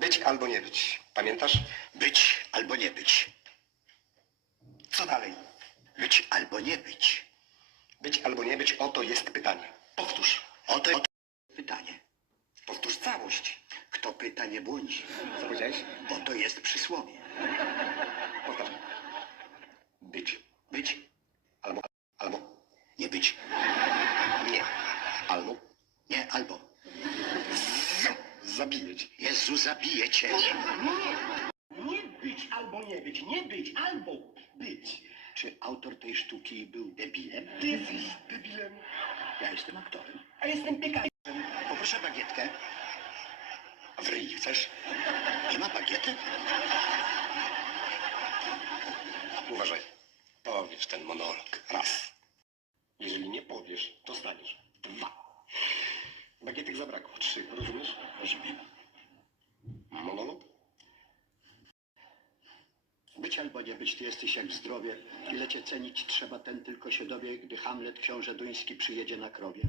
Być albo nie być. Pamiętasz? Być albo nie być. Co dalej? Być albo nie być. Być albo nie być, oto jest pytanie. Powtórz. Oto jest pytanie. Powtórz całość. Kto pyta, nie błądzi. Co powiedziałeś? Oto jest przysłowie. Powtarzam. Być. Być, Albo, albo nie być. nie. Albo Nie albo. Zabiję cię. Jezu, zabije cię. Nie być albo nie być. Nie być albo być. Czy autor tej sztuki był debilem? Ty jesteś debilem, Ja jestem aktorem. a jestem piekarzem. Poproszę bagietkę. A w ryj chcesz? Nie ma bagiety? Uważaj. Powiesz ten monolog. Raz. Jeżeli nie powiesz, to staniesz. Dwa. Bagietek zabrakło. Trzy. Rozumiesz? Rozumiem. Monolog? Być albo nie być, ty jesteś jak zdrowie. Ile cię cenić trzeba, ten tylko się dowie, gdy Hamlet książę duński przyjedzie na krowie.